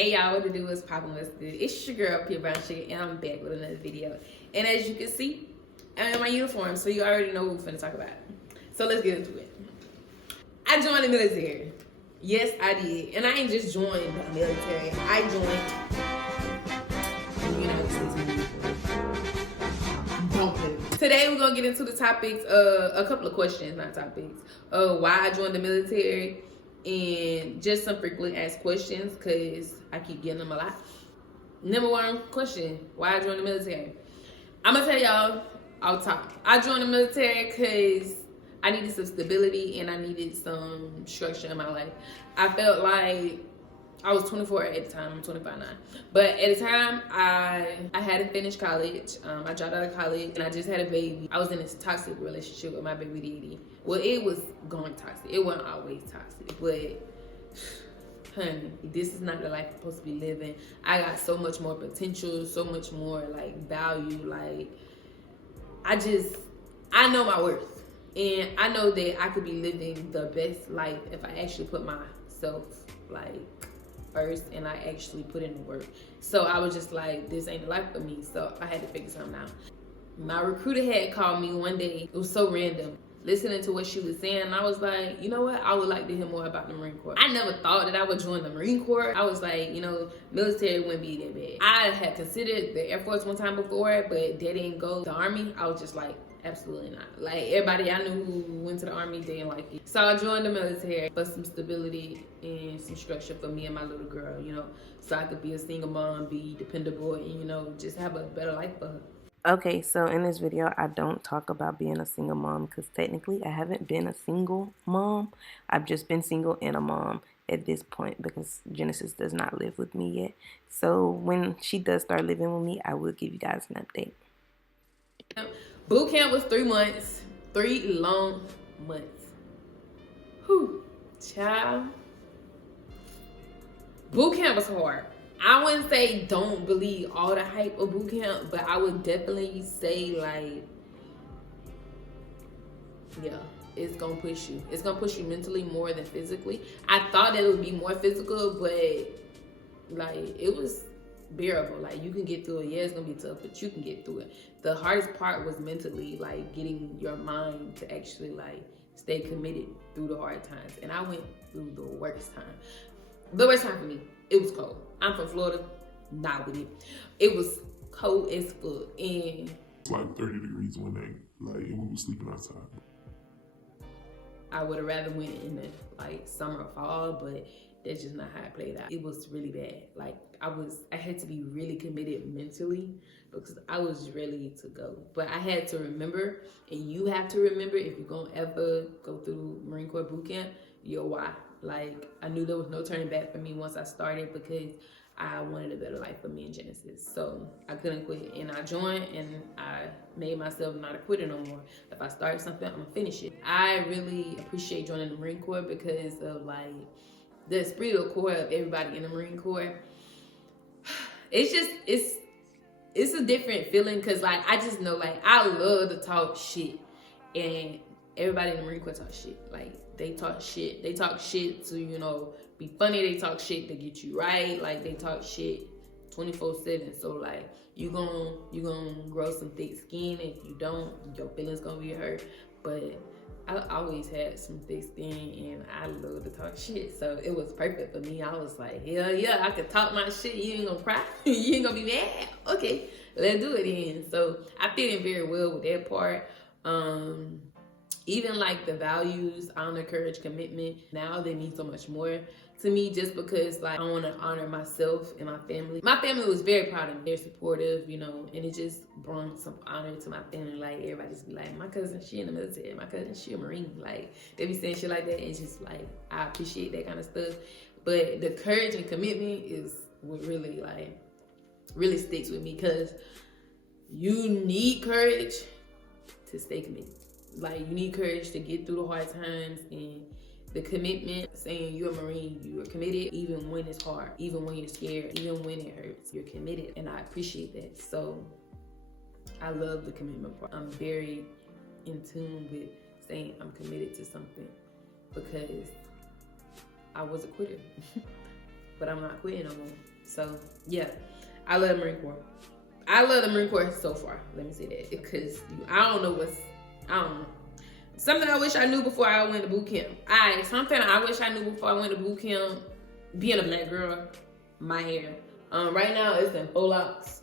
Hey y'all, what to do is poppin', what's good? It's your girl, Pure Brown Sugar, and I'm back with another video. And as you can see, I'm in my uniform, so you already know what we're finna talk about. So let's get into it. I joined the military. Yes, I did. And I ain't just joined the military. I joined the United States Marine Corp. Don't play with me. Today we're gonna get into the topics, a couple of questions, not topics. Why I joined the military, and just some frequently asked questions because I keep getting them a lot. Number one question, why I joined the military? I'm gonna tell y'all off top. I joined the military because I needed some stability and I needed some structure in my life. I felt like I was 24 at the time. I'm 25 now. But at the time, I hadn't finished college. I dropped out of college and I just had a baby. I was in this toxic relationship with my baby daddy. Well, it was going toxic. It wasn't always toxic. But, honey, this is not the life I'm supposed to be living. I got so much more potential, so much more, like, value. Like, I know my worth. And I know that I could be living the best life if I actually put myself, like, first and I actually put in the work. So I was just like, this ain't the life for me. So I had to figure something out. My recruiter had called me one day. It was so random. Listening to what she was saying, I was like, you know what? I would like to hear more about the Marine Corps. I never thought that I would join the Marine Corps. I was like, you know, military wouldn't be that bad. I had considered the Air Force one time before, but they didn't go. The Army, I was just like, absolutely not. Like, everybody I knew who went to the Army didn't like it. So I joined the military for some stability and some structure for me and my little girl, you know, so I could be a single mom, be dependable, and, you know, just have a better life for her. Okay, so in this video, I don't talk about being a single mom because technically I haven't been a single mom. I've just been single and a mom at this point because Genesis does not live with me yet. So when she does start living with me, I will give you guys an update. Boot camp was 3 months, 3 long months. Whew, child. Boot camp was hard. I wouldn't say don't believe all the hype of boot camp, but I would definitely say, like, yeah, it's gonna push you. It's gonna push you mentally more than physically. I thought that it would be more physical, but like, it was bearable. Like, you can get through it. Yeah, it's gonna be tough, but you can get through it. The hardest part was mentally, like, getting your mind to actually, like, stay committed through the hard times. And I went through the worst time. The worst time for me, it was cold. I'm from Florida, not with it. It was cold as fuck, and it's like 30 degrees one day, like, and we were sleeping outside. I would have rather went in the, like, summer or fall, but that's just not how it played out. It was really bad. Like, I had to be really committed mentally because I was ready to go. But I had to remember, and you have to remember, if you're gonna ever go through Marine Corps boot camp, your why. Like, I knew there was no turning back for me once I started because I wanted a better life for me and Genesis. So I couldn't quit, and I joined, and I made myself not a quitter no more. If I start something, I'm gonna finish it. I really appreciate joining the Marine Corps because of, like, the esprit de corps of everybody in the Marine Corps. It's just, it's a different feeling because, like, I just know, like, I love to talk shit, and everybody in the Marine Corps talk shit. Like, they talk shit. They talk shit to, you know, be funny. They talk shit to get you right. Like, they talk shit 24/7. So, like, you gonna grow some thick skin. If you don't, your feelings gonna be hurt. But I always had some thick skin, and I love to talk shit. So it was perfect for me. I was like, hell yeah, I could talk my shit. You ain't gonna cry. You ain't gonna be mad. Okay, let's do it then. So I fit in very well with that part. Even like the values, honor, courage, commitment, now they mean so much more to me just because, like, I want to honor myself and my family. My family was very proud of me. They're supportive, you know, and it just brought some honor to my family. Like, everybody just be like, my cousin, she in the military. My cousin, she a Marine. Like, they be saying shit like that, and it's just like, I appreciate that kind of stuff. But the courage and commitment is what really, like, really sticks with me because you need courage to stay committed. Like, you need courage to get through the hard times, and the commitment, saying you're a Marine, you're committed even when it's hard, even when you're scared, even when it hurts, you're committed, and I appreciate that. So I love the commitment part. I'm very in tune with saying I'm committed to something because I was a quitter. but I'm not quitting no more. So yeah, I love the Marine Corps. I love the Marine Corps so far. Let me say that, because I don't know. Something I wish I knew before I went to boot camp. Something I wish I knew before I went to boot camp. Being a black girl, my hair. Right now it's in faux locks.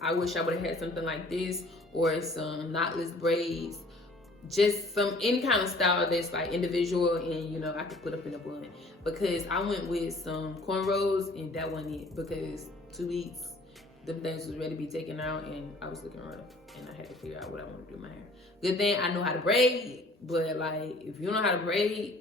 I wish I would have had something like this, or some knotless braids. Just any kind of style that's like individual, and you know, I could put up in a bun. Because I went with some cornrows and that wasn't it. Because 2 weeks, them things was ready to be taken out and I was looking rough, and I had to figure out what I want to do with my hair. Good thing I know how to braid, but like if you know how to braid,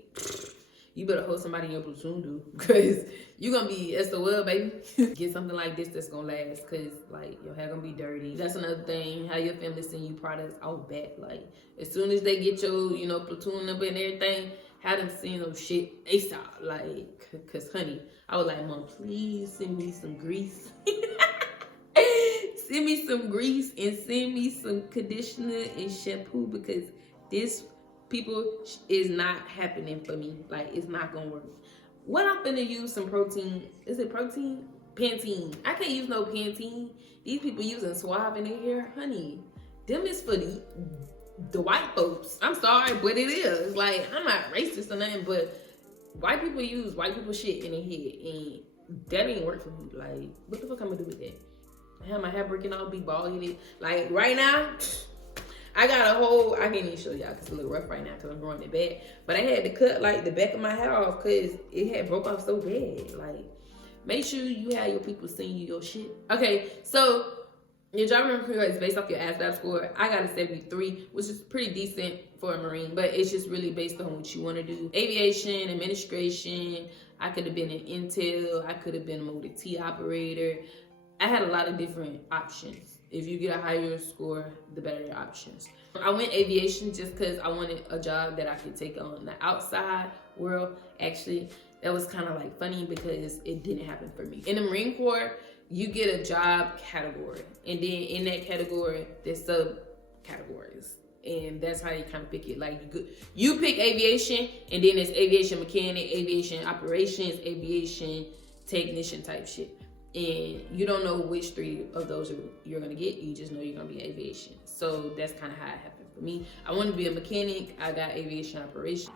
you better hold somebody in your platoon, dude, because you're gonna be SOL, baby. Get something like this that's gonna last, because like your hair gonna be dirty. That's another thing, how your family send you products out back. Like as soon as they get your, you know, platoon number and everything, have them send them shit ASAP. Like, cause honey, I was like, Mom, please send me some grease. Send me some grease and send me some conditioner and shampoo, because this is not happening for me. Like, it's not gonna work. What I'm gonna use some protein. Is it protein? Pantene. I can't use no Pantene. These people using Suave in their hair. Honey, them is for the white folks. I'm sorry, but it is. Like, I'm not racist or nothing, but white people use white people shit in their head, and that ain't work for me. Like, what the fuck I'm gonna do with that? I have my hair breaking off, be bald headed. Like right now, I got a whole, I can't even show y'all because it's a little rough right now because I'm growing it back. But I had to cut like the back of my hair off because it had broke off so bad. Like, make sure you have your people send you your shit. Okay, so your job recruiter is based off your ASVAB score. I got a 73, which is pretty decent for a Marine, but it's just really based on what you want to do. Aviation, administration, I could have been an Intel, I could have been a motor T operator. I had a lot of different options. If you get a higher score, the better your options. I went aviation just because I wanted a job that I could take on the outside world. Actually, that was kind of like funny because it didn't happen for me. In the Marine Corps, you get a job category. And then in that category, there's subcategories. And that's how you kind of pick it. Like you pick aviation, and then there's aviation mechanic, aviation operations, aviation technician type shit. And you don't know which 3 of those you're gonna get. You just know you're gonna be aviation. So that's kind of how it happened for me. I wanted to be a mechanic. I got aviation operations.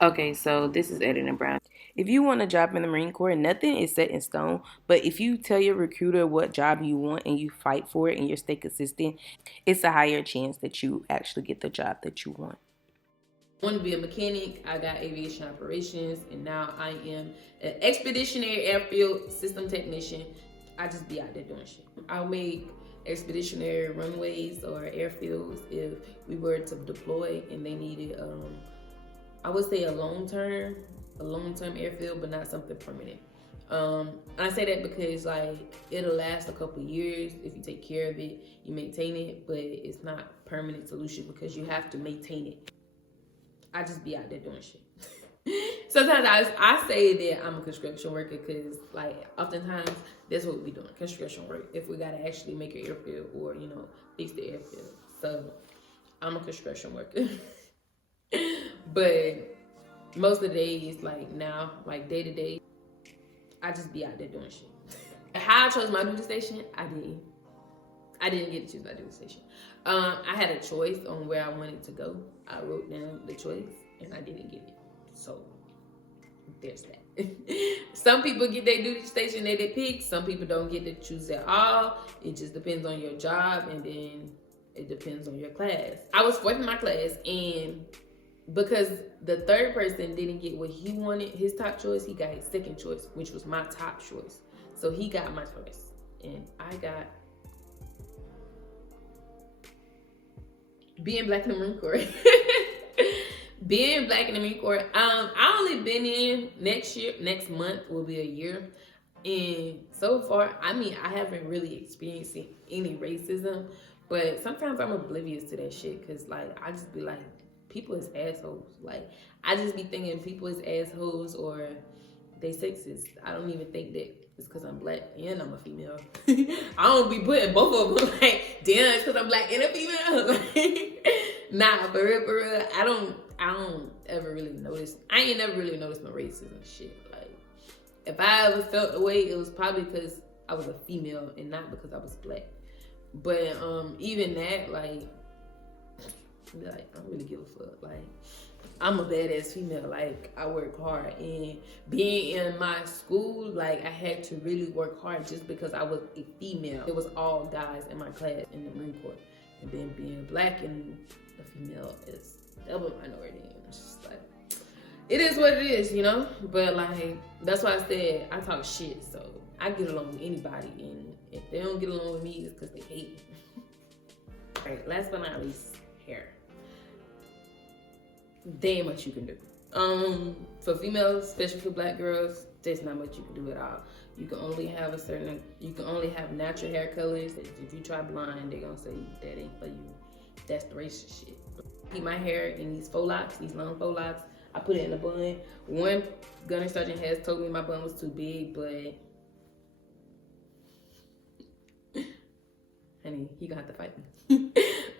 Okay, so this is Editor Brown. If you want a job in the Marine Corps, nothing is set in stone. But if you tell your recruiter what job you want and you fight for it and you stay consistent, it's a higher chance that you actually get the job that you want. I wanted to be a mechanic. I got aviation operations, and now I am an expeditionary airfield system technician. I just be out there doing shit. I'll make expeditionary runways or airfields if we were to deploy and they needed, I would say a long-term airfield, but not something permanent. I say that because like it'll last a couple years if you take care of it, you maintain it, but it's not a permanent solution because you have to maintain it. I just be out there doing shit. Sometimes I say that I'm a construction worker because, like, oftentimes that's what we doing, construction work. If we gotta actually make an airfield or, you know, fix the airfield. So I'm a construction worker. But most of the days, like now, like day to day, I just be out there doing shit. How I chose my duty station, I didn't get to choose my duty station. I had a choice on where I wanted to go. I wrote down the choice and I didn't get it. So there's that. Some people get their duty station that they pick. Some people don't get to choose at all. It just depends on your job, and then it depends on your class. I was fourth in my class, and because the third person didn't get what he wanted, his top choice, he got his second choice, which was my top choice. So he got my choice, and I got being black in the Marine Corps. Being black in the Marine Corps. I only been in next month will be a year. And so far, I mean, I haven't really experienced any racism, but sometimes I'm oblivious to that shit. Cause like, I just be like, people is assholes. Like, I just be thinking people is assholes or they sexist. I don't even think that it's because I'm black and I'm a female. I don't be putting both of them like, damn, it's because I'm black and a female. Nah, for real, I don't ever really notice. I ain't never really noticed no racism shit. Like, If I ever felt the way, it was probably because I was a female and not because I was black. But even that, like I don't really give a fuck. Like, I'm a badass female. Like, I work hard, and being in my school, like, I had to really work hard just because I was a female. It was all guys in my class in the Marine Corp, and then being black and a female is double minority. And it's just like, it is what it is, you know. But like, that's why I said I talk shit, so I get along with anybody, and if they don't get along with me, it's because they hate me. All right, last but not least, hair. There ain't much you can do. For females, especially for black girls, there's not much you can do at all. You can only have natural hair colors. If you try blonde, they're gonna say that ain't for you. That's the racist shit. Keep my hair in these faux locks, these long faux locks. I put it in a bun. One gunner sergeant has told me my bun was too big, but honey, you gonna have to fight me.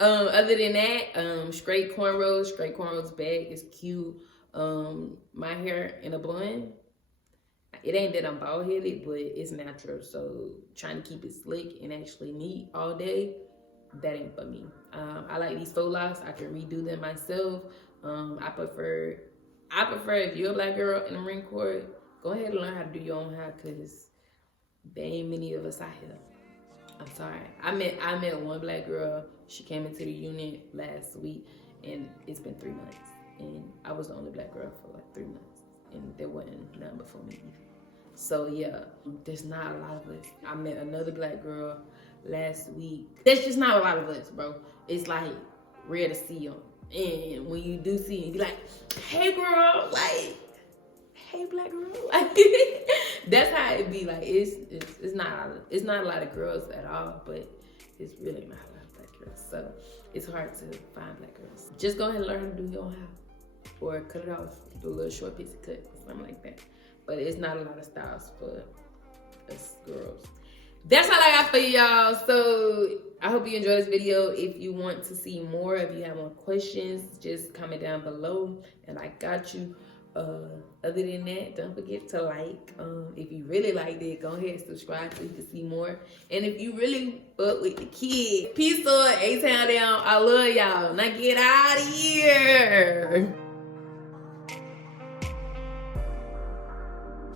Other than that, straight cornrows back is cute. My hair in a bun, it ain't that I'm bald headed, but it's natural. So trying to keep it slick and actually neat all day, that ain't for me. I like these faux locks. I can redo them myself. I prefer if you're a black girl in the Marine Corps, go ahead and learn how to do your own hair, cause there ain't many of us out here. I'm sorry. I met one black girl. She came into the unit last week, and it's been 3 months. And I was the only black girl for like 3 months, and there wasn't none before me. So yeah, there's not a lot of us. I met another black girl last week. There's just not a lot of us, bro. It's like rare to see them. And when you do see them, you be like, hey girl, like, hey black girl, like that's how it be. Like it's not a lot of girls at all, but it's really not a lot of black girls. So it's hard to find black girls. Just go ahead and learn how to do your own hair, or cut it off, do a little short piece of cut, something like that. But it's not a lot of styles for us girls. That's all I got for y'all. So I hope you enjoyed this video. If you want to see more, if you have more questions, just comment down below and I got you. Other than that, don't forget to like. If you really liked it, go ahead and subscribe so you can see more. And if you really fuck with the kid, peace on, A-Town down. I love y'all. Now get out of here.